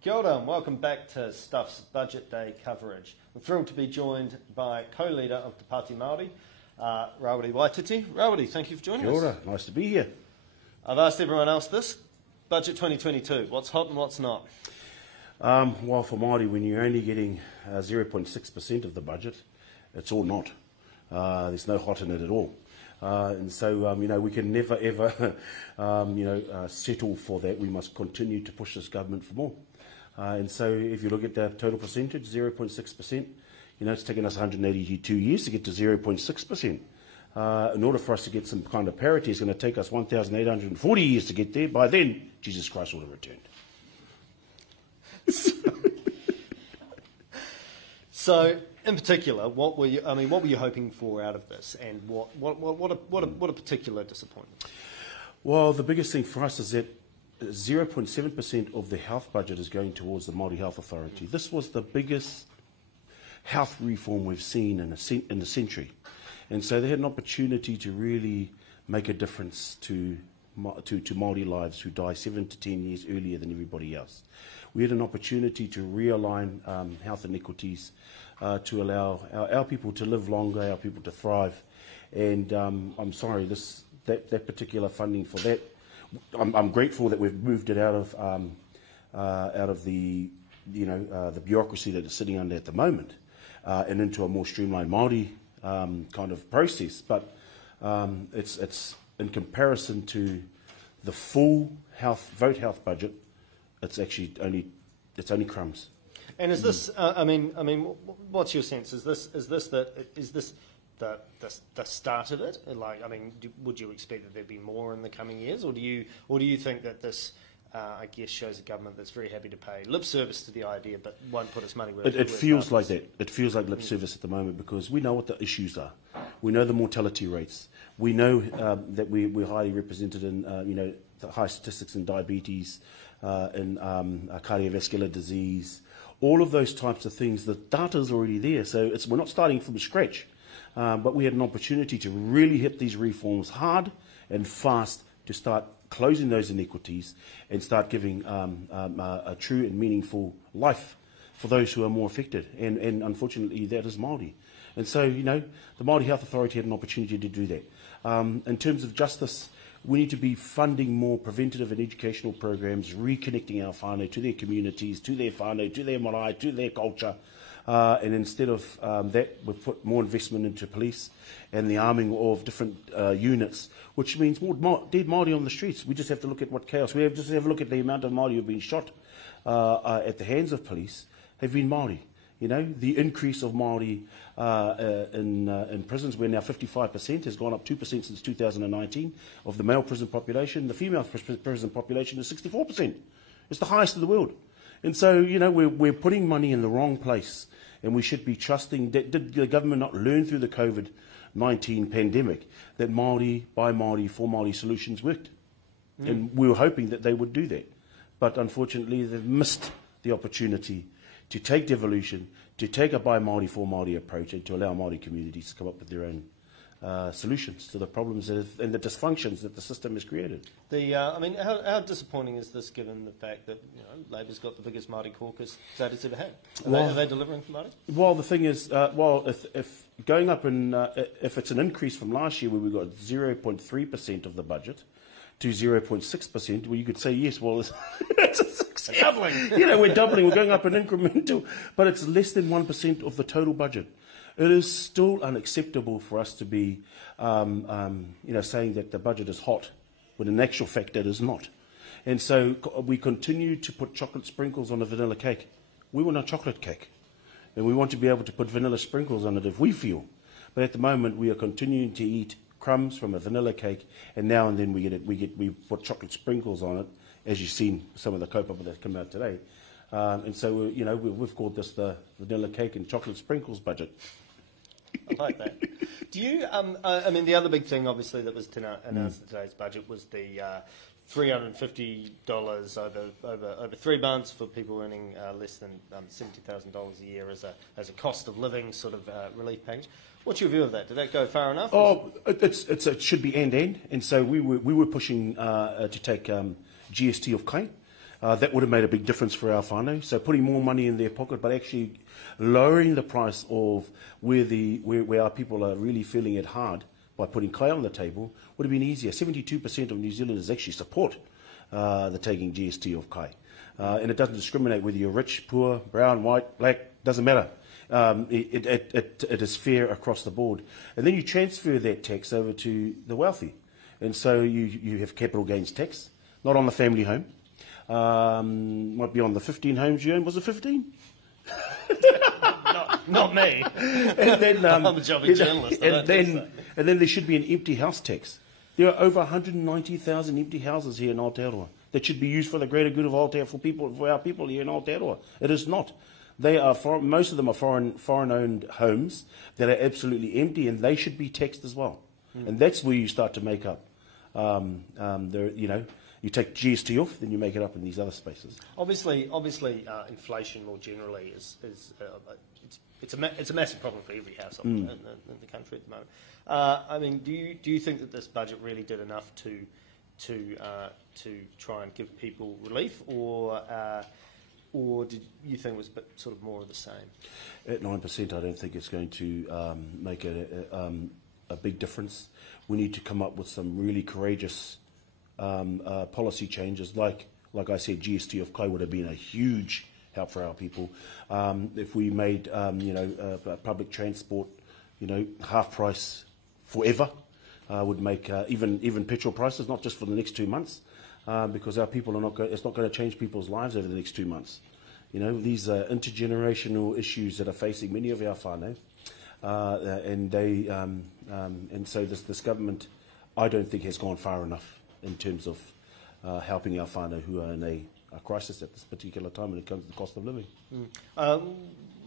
Kia ora and welcome back to Stuff's Budget Day coverage. We're thrilled to be joined by co-leader of Te Pti Mori, Rawiri Waititi. Rawiri, thank you for joining us. Kia ora, nice to be here. I've asked everyone else this. Budget 2022, what's hot and what's not? Well, for Māori, when you're only getting 0.6% of the budget, it's all not. There's no hot in it at all. And so, we can never, ever, settle for that. We must continue to push this government for more. And so if you look at the total percentage, 0.6%, it's taken us 182 years to get to 0.6%. In order for us to get some kind of parity, it's going to take us 1,840 years to get there. By then, Jesus Christ will have returned. So, in particular, what were you hoping for out of this, and what a particular disappointment? Well, the biggest thing for us is that 0.7% of the health budget is going towards the Māori Health Authority. This was the biggest health reform we've seen in a century. And so they had an opportunity to really make a difference to Māori lives who die 7 to 10 years earlier than everybody else. We had an opportunity to realign health inequities, to allow our people to live longer, our people to thrive. And I'm sorry, that particular funding for that, I'm grateful that we've moved it out of the bureaucracy that it's sitting under at the moment, and into a more streamlined Māori kind of process. But it's in comparison to the full vote health budget, it's actually only crumbs. And is this? What's your sense? Is this the start of it? Would you expect that there'd be more in the coming years, or do you think that this, shows a government that's very happy to pay lip service to the idea, but won't put its money where it feels like that. It feels like lip service at the moment, because we know what the issues are. We know the mortality rates. We know that we're highly represented in the high statistics in diabetes, in cardiovascular disease, all of those types of things. The data is already there, so we're not starting from scratch. But we had an opportunity to really hit these reforms hard and fast to start closing those inequities and start giving a true and meaningful life for those who are more affected. And unfortunately, that is Māori. And so, the Māori Health Authority had an opportunity to do that. In terms of justice, we need to be funding more preventative and educational programs, reconnecting our whānau to their communities, to their whānau, to their marae, to their culture. And instead of that, we've put more investment into police and the arming of different units, which means more dead Māori on the streets. We just have to look at what chaos. We just have a look at the amount of Māori who have been shot at the hands of police have been Māori. The increase of Māori in prisons, where now 55% has gone up 2% since 2019 of the male prison population. The female prison population is 64%. It's the highest in the world. And so, we're putting money in the wrong place, and we should be trusting that. Did the government not learn through the COVID-19 pandemic that Māori, by Māori, for Māori solutions worked? And we were hoping that they would do that. But unfortunately, they've missed the opportunity to take devolution, to take a by Māori, for Māori approach, and to allow Māori communities to come up with their own solutions to the problems and the dysfunctions that the system has created. How disappointing is this, given the fact that Labour's got the biggest Māori caucus that it's ever had? Are they delivering for Māori? Well, the thing is, if going up if it's an increase from last year, where we got 0.3% of the budget to 0.6%, well, you could say yes. Well, it's a success. Doubling. We're doubling. We're going up an incremental, but it's less than 1% of the total budget. It is still unacceptable for us to be, saying that the budget is hot, when in actual fact it is not. And so we continue to put chocolate sprinkles on a vanilla cake. We want a chocolate cake, and we want to be able to put vanilla sprinkles on it if we feel. But at the moment, we are continuing to eat crumbs from a vanilla cake, and now and then we put chocolate sprinkles on it, as you've seen some of the kaupapa that come out today. And so we've called this the vanilla cake and chocolate sprinkles budget. I like that. Do you? The other big thing, obviously, that was announced in today's budget was the $350 over 3 months for people earning less than $70,000 a year as a cost of living sort of relief package. What's your view of that? Did that go far enough? Oh, it should be end, and so we were pushing to take GST off kai. that would have made a big difference for our whānau. So putting more money in their pocket, but actually lowering the price of where our people are really feeling it hard by putting kai on the table would have been easier. 72% of New Zealanders actually support the taking GST of kai. And it doesn't discriminate whether you're rich, poor, brown, white, black, doesn't matter. It is fair across the board. And then you transfer that tax over to the wealthy. And so you have capital gains tax, not on the family home. Might be on the 15 homes you own. Was it 15? Not me. And then, I'm a jolly journalist. And then there should be an empty house tax. There are over 190,000 empty houses here in Aotearoa that should be used for the greater good of Aotearoa, for our people here in Aotearoa. It is not. They are most of them are foreign-owned homes that are absolutely empty, and they should be taxed as well. And that's where you start to make up. You take GST off, then you make it up in these other spaces. Obviously, inflation more generally it's a massive problem for every household in the country at the moment. I mean, do you think that this budget really did enough to try and give people relief, or did you think it was sort of more of the same? At 9%, I don't think it's going to make a big difference. We need to come up with some really courageous policy changes, like I said, GST of kai would have been a huge help for our people. If we made public transport, half price forever, would make even petrol prices, not just for the next 2 months, because our people are not. It's not going to change people's lives over the next 2 months. These are intergenerational issues that are facing many of our whānau, and so this government, I don't think, has gone far enough in terms of helping our whānau who are in a crisis at this particular time when it comes to the cost of living.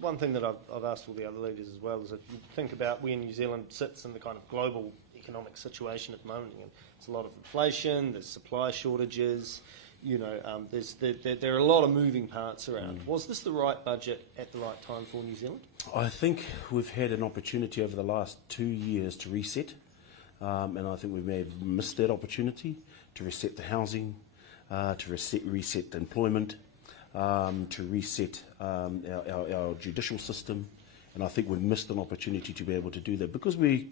One thing that I've asked all the other leaders as well is that you think about where New Zealand sits in the kind of global economic situation at the moment. There's a lot of inflation, there's supply shortages, there are a lot of moving parts around. Was this the right budget at the right time for New Zealand? I think we've had an opportunity over the last 2 years to reset. And I think we may have missed that opportunity to reset the housing, to reset employment, to reset our judicial system. And I think we've missed an opportunity to be able to do that because the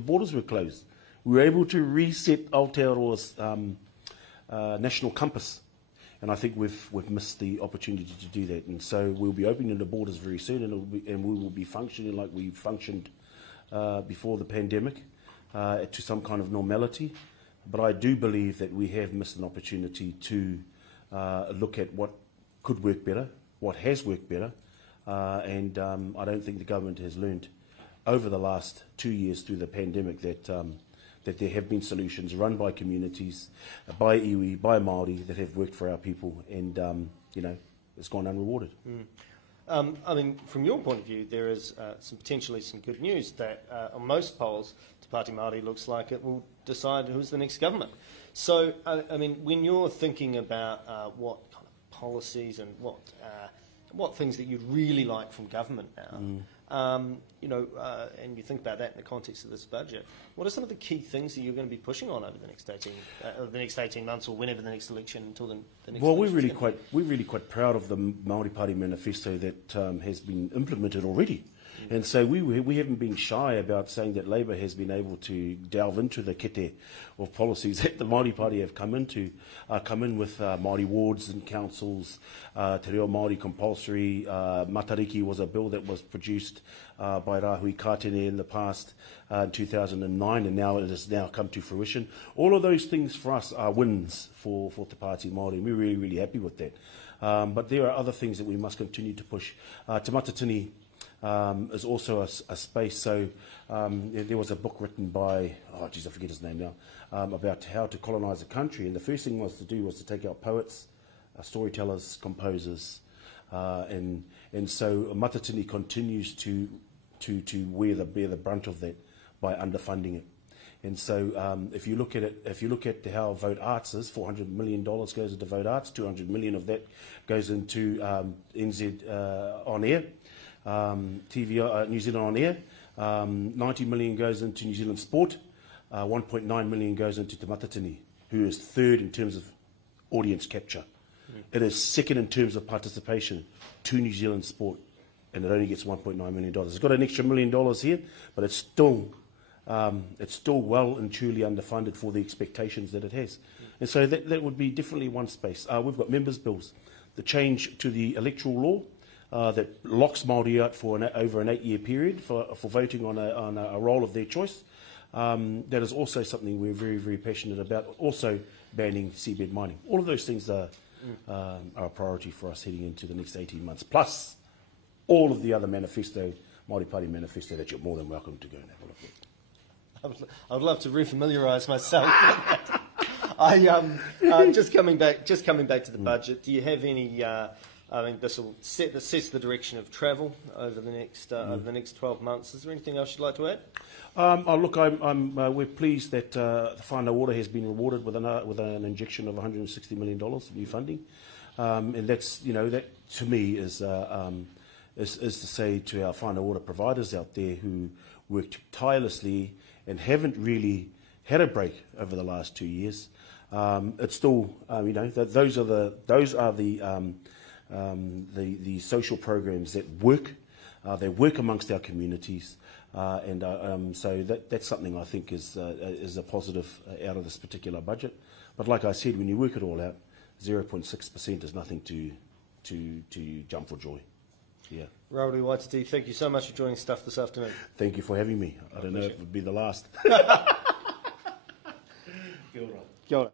borders were closed. We were able to reset Aotearoa's national compass. And I think we've missed the opportunity to do that. And so we'll be opening the borders very soon, and we will be functioning like we functioned before the pandemic. To some kind of normality, but I do believe that we have missed an opportunity to look at what could work better, what has worked better, and I don't think the government has learned over the last 2 years through the pandemic that there have been solutions run by communities, by iwi, by Māori that have worked for our people, and it's gone unrewarded. I mean, from your point of view, there is potentially some good news that on most polls, Te Pti Mori looks like it will decide who's the next government. So, I mean, when you're thinking about what kind of policies and what things that you'd really like from government now, and you think about that in the context of this budget, what are some of the key things that you're going to be pushing on over the next 18 months, or whenever the next election, until the next? Well, we're really quite proud of the Māori Party manifesto that has been implemented already. And so we haven't been shy about saying that Labour has been able to delve into the kete of policies that the Māori Party have come in with Māori wards and councils, Te Reo Māori compulsory, Matariki was a bill that was produced by Rahui Kātene in the past, in 2009, and now it has now come to fruition. All of those things for us are wins for Te Pāti Mori, and we're really, really happy with that. But there are other things that we must continue to push. Te Matatini is also a space. So there was a book written by, I forget his name now, about how to colonise a country. And the first thing was to take out poets, storytellers, composers, and so Matatini continues to bear the brunt of that by underfunding it. And so if you look at it, how Vote Arts is, $400 million goes into Vote Arts, 200 million of that goes into NZ On Air. TV, New Zealand On Air, 90 million goes into New Zealand Sport, 1.9 million goes into Te Matatini, who is third in terms of audience capture. It is second in terms of participation to New Zealand sport, and it only gets $1.9 million. It's got an extra $1 million here, but it's still well and truly underfunded for the expectations that it has. And so that would be definitely one space. We've got members' bills. The change to the electoral law that locks Māori out for over an 8-year period for voting on a role of their choice. That is also something we're very, very passionate about. Also banning seabed mining. All of those things are a priority for us heading into the next 18 months. Plus all of the other manifesto, Māori Party manifesto, that you're more than welcome to go and have a look at. I would love to refamiliarise myself. Just coming back to the budget. Do you have any? I mean, this will sets the direction of travel over the next 12 months. Is there anything else you'd like to add? Look, we're pleased that the whānau ora has been rewarded with an injection of $160 million of new funding, and that's that to me is to say to our whānau ora providers out there who worked tirelessly and haven't really had a break over the last 2 years. It's still those are the social programs that work. They work amongst our communities, so that's something I think is a positive out of this particular budget. But like I said, when you work it all out, 0.6% is nothing to jump for joy. Yeah. Rawiri, Waititi, thank you so much for joining Stuff this afternoon. Thank you for having me. I don't know if it would be the last. Kia ora. Kia ora.